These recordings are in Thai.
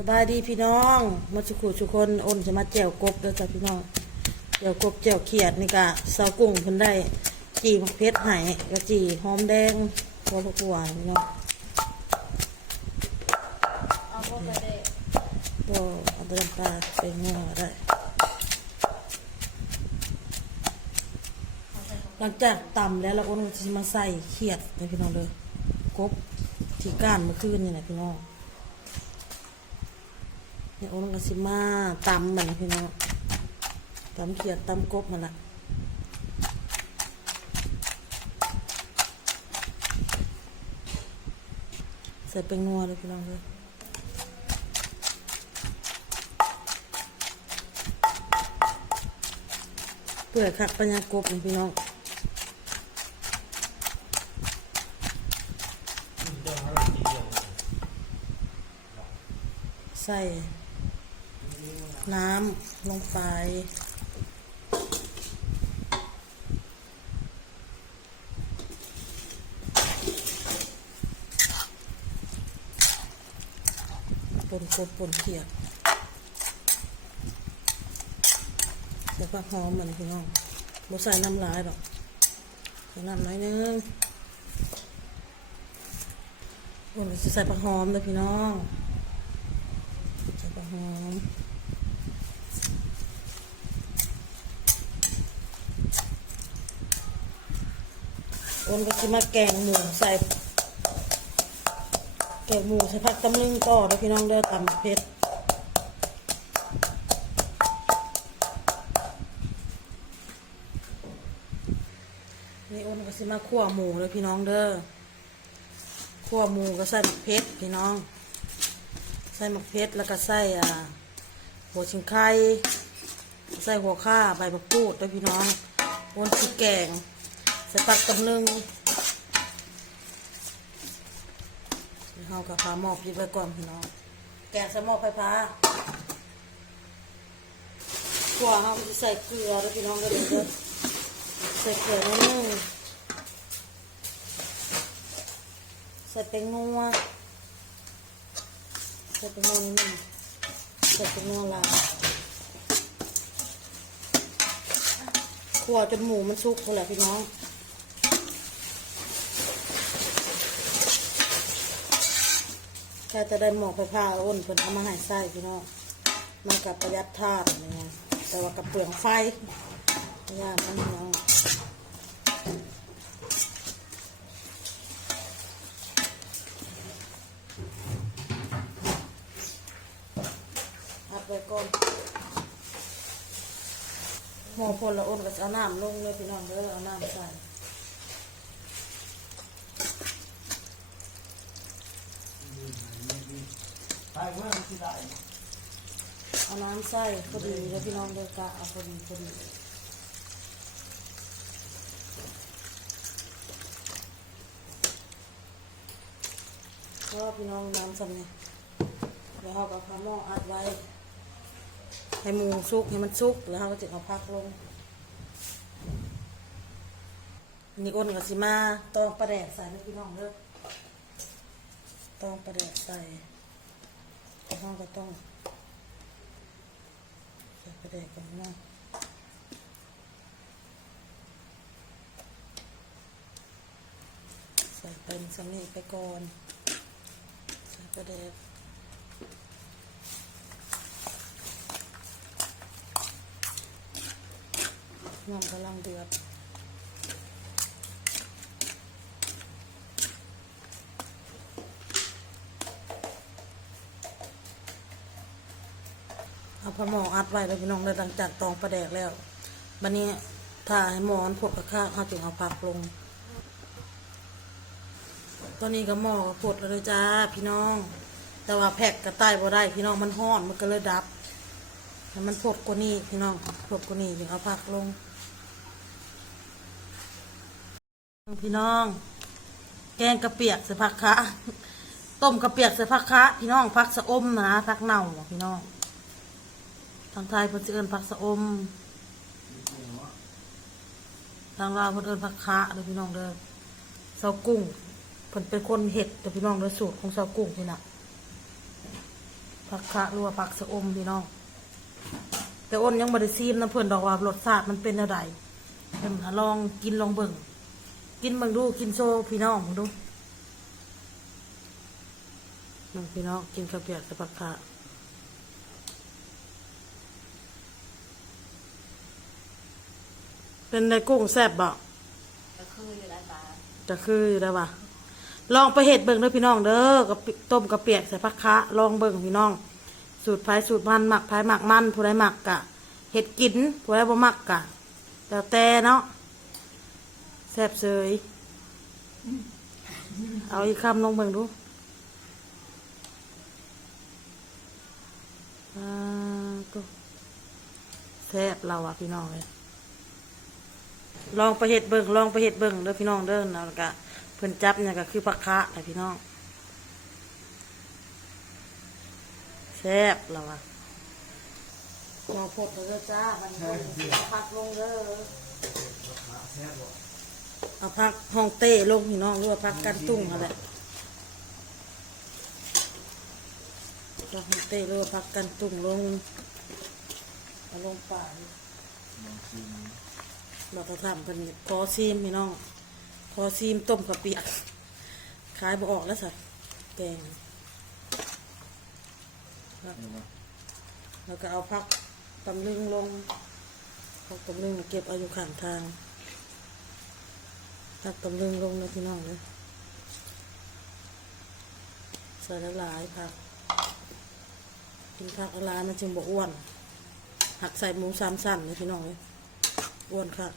สบายดีพี่น้องมาสุขุทุกคนอ้นจะมาแจวกบเด้อจ้ะพี่น้องแจวกบแจวเขียดนี่กะเสากุ้งเพิ่นได้ จีมะเพชรไห้กะจีหอมแดงพอพวกหวานพี่น้องเอาพวกไปเลยก็เอาไปน้ำปลาเป็นงอได้หลังจากตำแล้วเราก็จะมาใส่เขียดเลยพี่น้องเลยกบที่ก้านเมื่อคืนนี่แหละพี่น้อง เนี่ยโอ้นก็สิมาตำมันนพี่น้องตำเขียดตำกบมันละใส่เป็นงัวเลยพี่น้องเลยเปื่อยคักปัญญากบนี่พี่น้องใส่ น้ำลงไป ปนกบปนเขียดใส่ผักหอมเหมือนพี่น้องบ่ใส่น้ำลายหรอกใส่น้ำน้อยนึงปนจะใส่ผักหอมเลยพี่น้อง ใส่ผักหอม โอนก็จะมาแกงหมูใส่ แกงหมูใส่ผักตำลึงต่อแล้วพี่น้องเด้อตำเผ็ดนี่โอนก็จะมาคั่วหมูเลยพี่น้องเด้อคั่วหมูก็ใส่มะเผ็ดพี่น้อง ใส่หมะเขือแล้วก็ใส่อ่าหัวชิงไข่ใส่หัวข่าใบมะกรูดด้วยพี่น้องวนสีแกง ใส่ปักตำลึงเฮากับพาหม้อปิดไว้ก่อนพี่น้องแกงใส่หม้อไฟฟ้าขัวเฮาจะใส่เกลือด้วยพี่น้องก็เดี๋ยวเด้อใส่เกลือนิดนึงใส่เป็นนัวใส่เป็นนวนิดนึงใส่เป็นนวลาวขั่วจนหมูมันสุกหมดแหละพี่น้อง แค่จะได้หมอกไปผ้าอ้นเพิ่นเอามาให้ใส่พี่น้องมันกับประหยัดธาตุนี่ไงแต่ว่ากับเปลืองไฟยัดมันพี่น้องอัดไว้ก่อนหมอพลละอ้นก็จะเอาน้ำลงเลยพี่น้องเด้อเอาน้ำใส่ ไปว่ได้เอาน้ำใส่พอดีแล้วพี่น้องเด้อกะเอาพอดีพอดีเพราะพี่น้องน้ำสำเนี่ยแล้วเราก็เอาหม้ออัดไว้ให้หมูสุกให้มันสุกแล้วเราก็จะเอาพักลงนี่อ้นกับสิมาตองปลาแดกใส่นะพี่น้องเด้อตองปลาแดกใส่ พ่องก็ต้องใส่ปลาแดกก่อนนะใส่เป็นสำนีไปก่อน ใส่ปลาแดกน้ำกำลังเดือด เอาผ้าหมออัดไว้แล้วพี่น้องได้หลังจากตองประแดกแล้วบันนี้ถ้าให้หมอนผดกระข้าเอาจึงเอาผักลง ตอนนี้ก็หมอก็ผดแล้วจ้าพี่น้อง แต่ว่าแพ็กกระต่ายบ่ได้ พี่น้องมันห้อนมันก็เลยดับให้มันผดกว่านี้พี่น้องผดกว่านี้จึงเอาผักลง พี่น้อง แกงกระเปียกใส่ผักคะต้มกระเปียกใส่ผักคะพี่น้องผักสะอมนะผักเน่าพี่น้อง ทางไทยเพิ่นสิเอิ้นผักสะอม ทางลาวเพิ่นเอิ้นผักคะเด้อพี่น้องเด้อเสากุ้งเพิ่นเป็นคนเฮ็ดเด้อพี่น้องเด้อสูตรของเสากุ้งพี่น่ะผักคะหรือว่าผักสะอมพี่น้อง แต่อ้นยังบ่ได้ซีมน้ำเพิ่นดอกว่ารสชาติมันเป็นแนวใดเพิ่นลองกินลองเบิ่งกินเบิ่งดูกินโซพี่น้องเบิ่งดูน้องพี่น้องกินข้าวเปียกกับผักคะ เป็นในกุ้งแซ่บบ่ก็คืออยู่แล้วตาจะคืออยู่ได้ปะลองไปเห็ดเบิ่งเด้อพี่น้องเด้อกับต้มกระเปียกใส่ผักคะลองเบิ่งพี่น้อง สูตรไผสูตรมันหมักไผหมักมันผู้ใดหมักกะเห็ดกินผู้ใดบ่หมักกะแล้วแต่เนาะแซ่บเสยเอาอีกคำลองเบิ่งดูอ่าตัวแซ่บเราอะพี่น้องเลย ลองไปเห็ดเบิ่งลองไปเห็ดเบิ่งเด้อพี่น้องเด้อนะแล้วก็เพิ่นจับเนี่ยก็คือผักคะแหละพี่น้องแซ่บเราอะมาพดเลยจ้ามันเอาผักลงเด้อเอาผักห้องเต้ลงพี่น้องหรือว่าผักกันตุ้งอะไรผักห้องเต้หรือว่าผักกันตุ้งลงเอาลงป่า เราก็ทำเป็นคอซีมพี่น้องคอซีมต้มกะเปียกขายบ่ออกแล้วสัตว์แกงแล้วก็เอาพักตำลึงลงพักตำลึงเก็บเอาอยู่ข้างทางพักตำลึงลงนะพี่น้องเลยใส่ละลายผักกินผักละลายมันจึงบ่อ้วน หักใส่หมูสามสั้นเลยพี่น้องเลย อ้วนค่ะ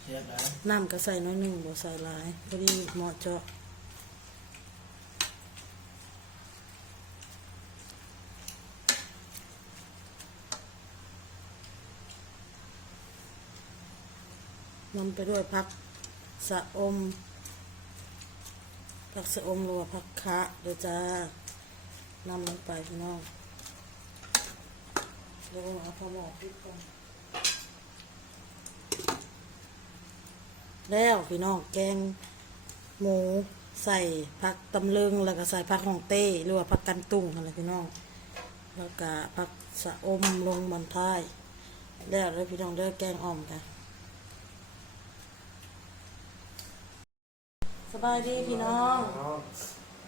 เชียร์ได้น้ำก็ใส่น้อยหนึ่งบ่ใส่หลายพอดีเหมาะเจาะนำไปด้วยพักสะอมพักสะอมหรือว่าพักคะเดี๋ยวจะนำลงไปพี่น้องเดี๋ยวเอาพอหมอปิดก่อน แล้วพี่น้องแกงหมูใส่ผักตำลึงแล้วก็ใส่ผักของเต้หรือว่าผักกันตุ้งอะไรพี่น้อง แล้วก็ผักสะอมลงบนท้ายแล้วแล้วพี่น้องเด้อแกงอ่อมกันสบายดีพี่น้อง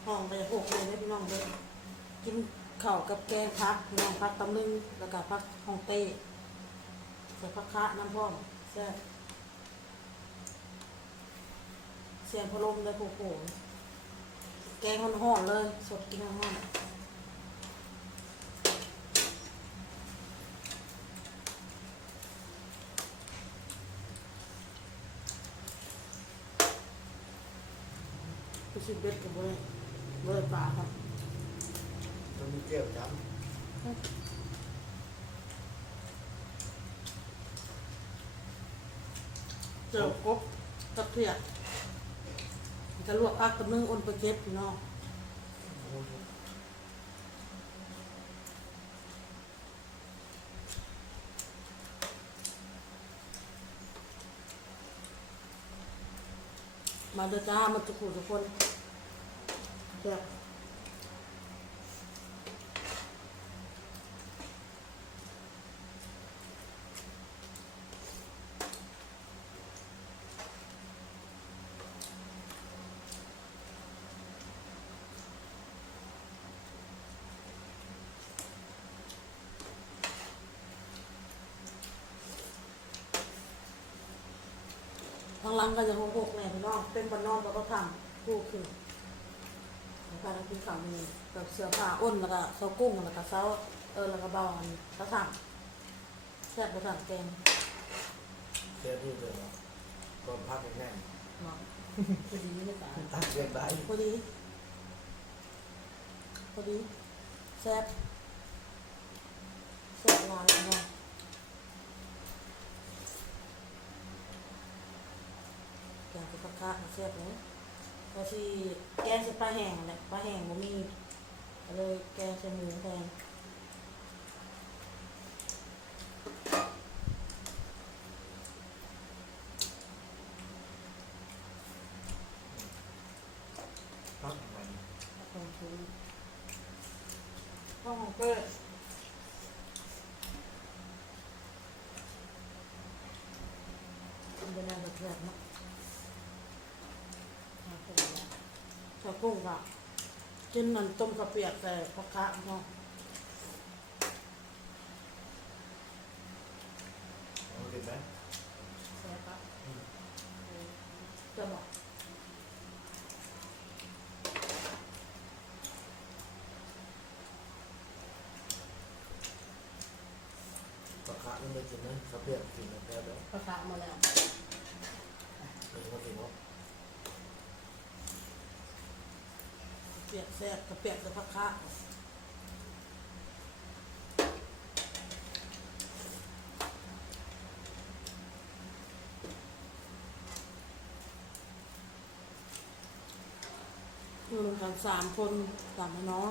ห้องไปหกเลยเด้พี่น้องเด้อกินข้าวกับแกงผักพี่น้องผักตำลึงแล้วก็ผักของเต้ใส่ผักคะน้ำพร้อมแซ่บ เสียงพัดลมเลยโผล่ๆแกงมันห่อนๆเลย สดกินห่อนๆพี่ชิเบ็ดกับเบอร์เบอร์ปลาครับมันมีเกี่ยวจับเจียวกบกับเพียก จะลวกอักกับนึ่งอนประเก็บพี่น้องมาเด้อจ้ามาทุกคนทุกคนเจ้า ทางหลังก็จะหกหกแน่พี่น้องเป็นบ้านนอกเราก็ทำคู่ขึ้นแล้วก็กินข้าวมีกับเสื้อผ้าอ้นแล้วก็เสากุ้งแล้วก็เสาเออแล้วก็เบาอันเขาทำแซ่บไปทำแกงเชียร์ที่เดียวก่อนพักแน่เนาะพอดีไม่ตายตัดเชียร์ได้พอดีพอดีแซ่บแซ่บหลายเนาะ แกงกับกะแซ่บเลยพอสิแกงใส่ปลาแห้งแหละปลาแห้งบ่มีก็เลยแกงใส่หมูแทนพักมันของทุนข้าวของเป้มันเป็นอะไรแบบๆเนาะ มาเป็นแล้ว ชาวกุ้งก็กินมันต้มกระเปียกแต่ผักกะเนาะเอาเก็บไหมใช่ปะจะบอกปลาคะนี่ไม่กินนะข้าวเปียกกินนะแพ้แล้วประกาศมาแล้ว ไม่มากินเนาะกระ เปียกแซ่บกระเปียกแต่ผักกะอยู่รวมกันสามคนสามพี่น้อง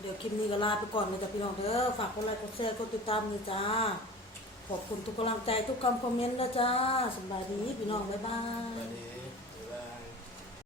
เดี๋ยวคลิปนี้ก็ลาไปก่อนนะจ๊ะพี่น้องเด้อฝากกดไลค์กดแชร์กดติดตามนี่จ้า ขอบคุณทุกกำลังใจทุกคำคอมเมนต์นะจ้าสบายดีพี่น้อง บ๊ายบาย